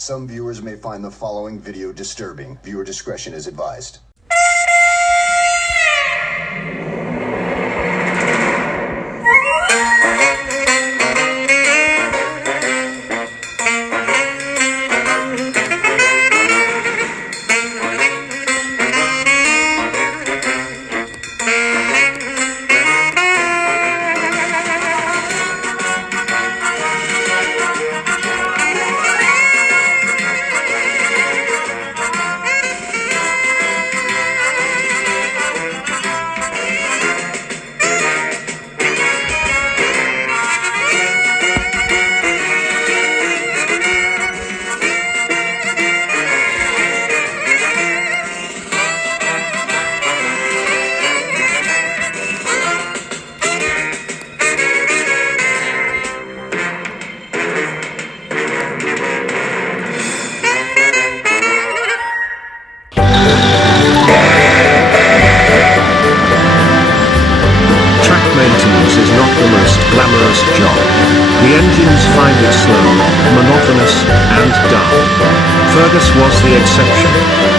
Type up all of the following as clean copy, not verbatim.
Some viewers may find the following video disturbing. Viewer discretion is advised. Glamorous job. The engines find it slow, monotonous, and dull. Fergus was the exception.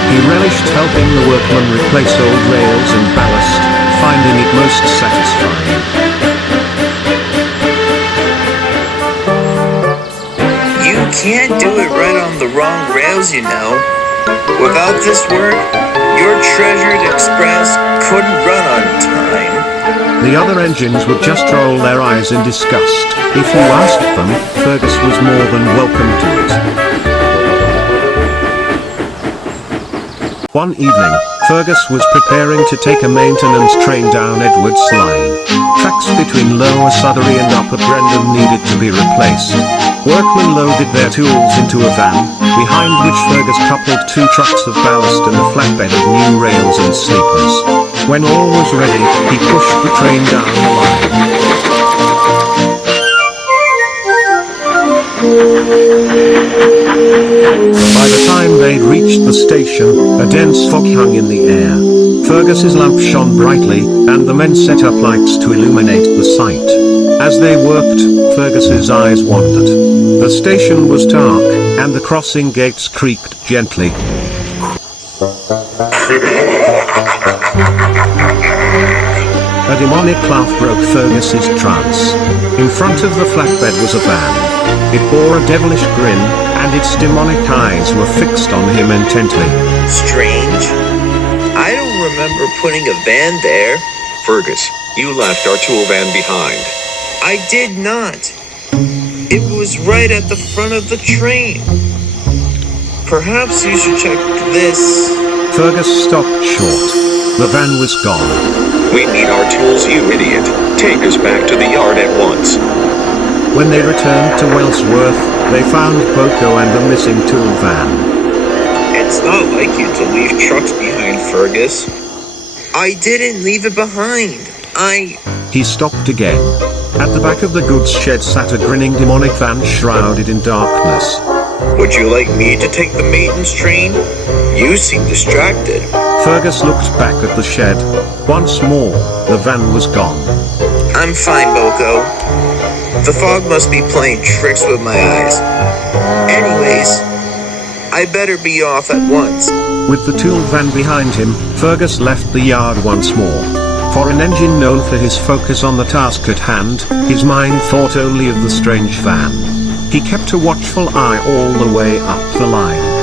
He relished helping the workmen replace old rails and ballast, finding it most satisfying. You can't do it right on the wrong rails, you know. Without this work, your treasured express couldn't run on time. The other engines would just roll their eyes in disgust. If you asked them, Fergus was more than welcome to it. One evening, Fergus was preparing to take a maintenance train down Edward's Line. Tracks between Lower Sudbury and Upper Brendan needed to be replaced. Workmen loaded their tools into a van, behind which Fergus coupled 2 trucks of ballast and a flatbed of new rails and sleepers. When all was ready, he pushed the train down the line. By the time they'd reached the station, a dense fog hung in the air. Fergus's lamp shone brightly, and the men set up lights to illuminate the sight. As they worked, Fergus's eyes wandered. The station was dark, and the crossing gates creaked gently. A demonic laugh broke Fergus's trance. In front of the flatbed was a van. It bore a devilish grin, and its demonic eyes were fixed on him intently. Strange. I don't remember putting a van there. Fergus, you left our tool van behind. I did not. It was right at the front of the train. Perhaps you should check this. Fergus stopped short. The van was gone. We need our tools, you idiot. Take us back to the yard at once. When they returned to Wellsworth, they found Boco and the missing tool van. It's not like you to leave trucks behind, Fergus. I didn't leave it behind. He stopped again. At the back of the goods shed sat a grinning demonic van shrouded in darkness. Would you like me to take the maintenance train? You seem distracted. Fergus looked back at the shed. Once more, the van was gone. I'm fine, Boco. The fog must be playing tricks with my eyes. Anyways, I better be off at once. With the tool van behind him, Fergus left the yard once more. For an engine known for his focus on the task at hand, his mind thought only of the strange van. He kept a watchful eye all the way up the line.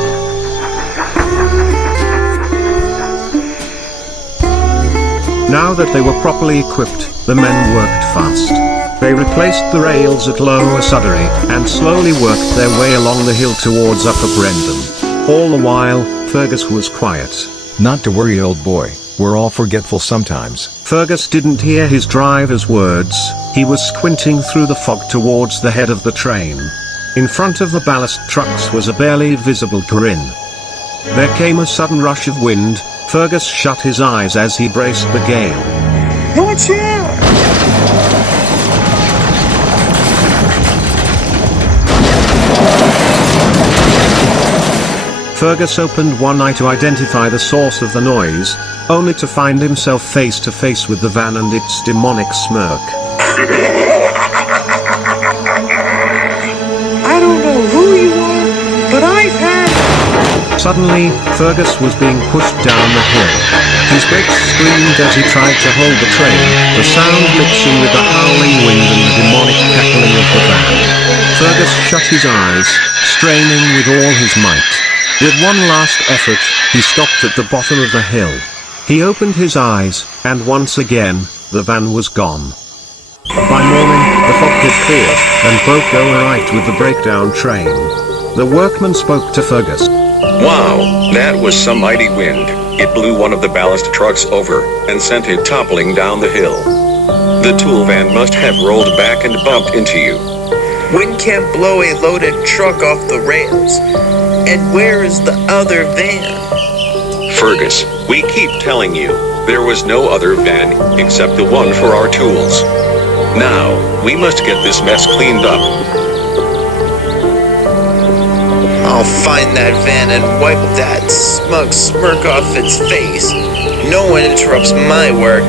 Now that they were properly equipped, the men worked fast. They replaced the rails at Lower Sudbury, and slowly worked their way along the hill towards Upper Brendan. All the while, Fergus was quiet. Not to worry, old boy. We're all forgetful sometimes. Fergus didn't hear his driver's words. He was squinting through the fog towards the head of the train. In front of the ballast trucks was a barely visible grin. There came a sudden rush of wind. Fergus shut his eyes as he braced the gale. Watch out! Fergus opened one eye to identify the source of the noise, only to find himself face to face with the van and its demonic smirk. I don't know who you are, but I Suddenly, Fergus was being pushed down the hill. His brakes screamed as he tried to hold the train, the sound mixing with the howling wind and the demonic cackling of the van. Fergus shut his eyes, straining with all his might. With one last effort, he stopped at the bottom of the hill. He opened his eyes, and once again, the van was gone. By morning, the fog had cleared, and Boco arrived with the breakdown train. The workman spoke to Fergus. Wow, that was some mighty wind. It blew one of the ballast trucks over and sent it toppling down the hill. The tool van must have rolled back and bumped into you. Wind can't blow a loaded truck off the rails. And where is the other van? Fergus, we keep telling you, there was no other van except the one for our tools. Now, we must get this mess cleaned up. I'll find that van and wipe that smug smirk off its face. No one interrupts my work.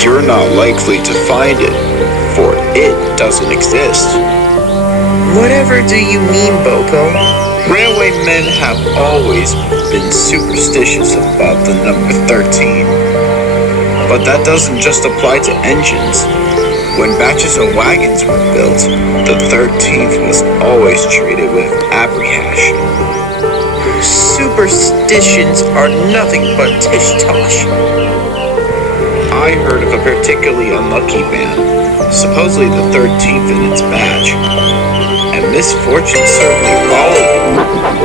You're not likely to find it, for it doesn't exist. Whatever do you mean, Boco? Railway men have always been superstitious about the number 13. But that doesn't just apply to engines. When batches of wagons were built, the 13th was always treated with apprehension. Superstitions are nothing but tish-tosh. I heard of a particularly unlucky man, supposedly the 13th in its batch, and misfortune certainly followed him.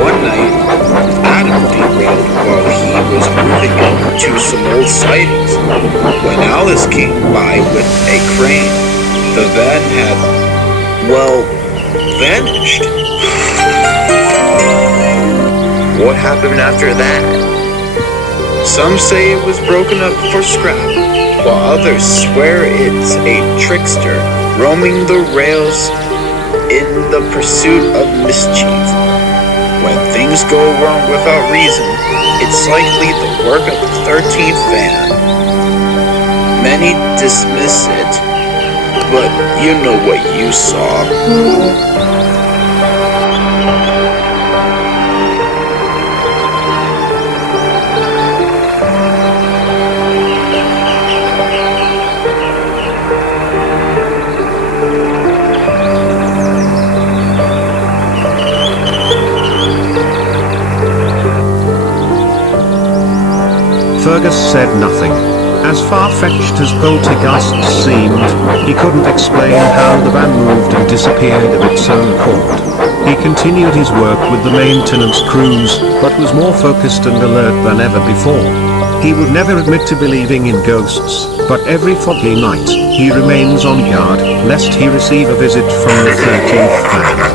One night, Adam derailed while he was moving into some old sidings. When Alice came by with a crane, the van had, well, vanished. What happened after that? Some say it was broken up for scrap, while others swear it's a trickster roaming the rails in the pursuit of mischief. When things go wrong without reason, it's likely the work of the 13th van. Many dismiss it, but you know what you saw. Fergus said nothing. As far-fetched as poltergeists seemed, he couldn't explain how the van moved and disappeared of its own accord. He continued his work with the maintenance crews, but was more focused and alert than ever before. He would never admit to believing in ghosts, but every foggy night, he remains on guard, lest he receive a visit from the 13th van.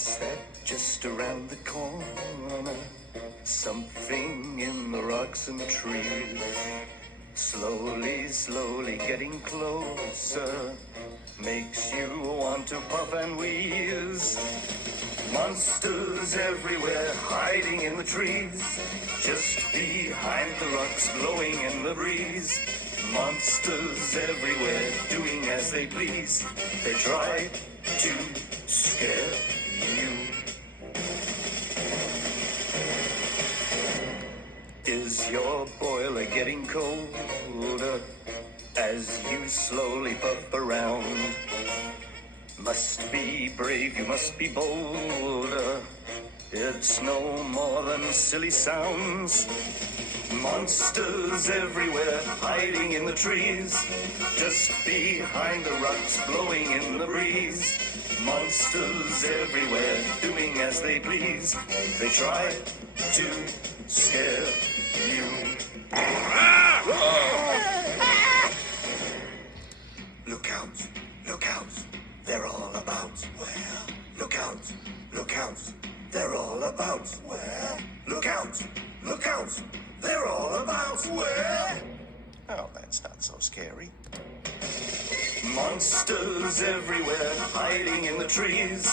What's that just around the corner? Something in the rocks and trees. Slowly, slowly getting closer. Makes you want to puff and wheeze. Monsters everywhere, hiding in the trees. Just behind the rocks, blowing in the breeze. Monsters everywhere, doing as they please. They try to scare you. Is your boiler getting colder as you slowly puff around? Must be brave, you must be bolder. It's no more than silly sounds. Monsters everywhere, hiding in the trees. Just behind the rocks, blowing in the breeze. Monsters everywhere, doing as they please. They try to scare you. Look out, look out, they're all about. Where? Look out, look out, they're all about. Where? Look out, look out, they're all about. Where? Oh, that's not so scary. Monsters everywhere, hiding in the trees.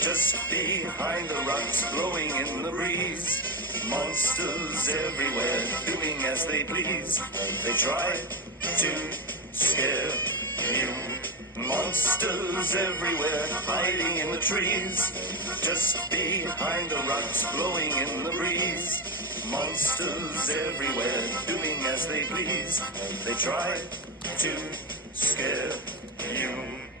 Just behind the rocks, blowing in the breeze. Monsters everywhere, doing as they please. They try to scare you. Monsters everywhere, hiding in the trees. Just behind the rocks, blowing in the breeze. Monsters everywhere, doing as they please. They try to scare you.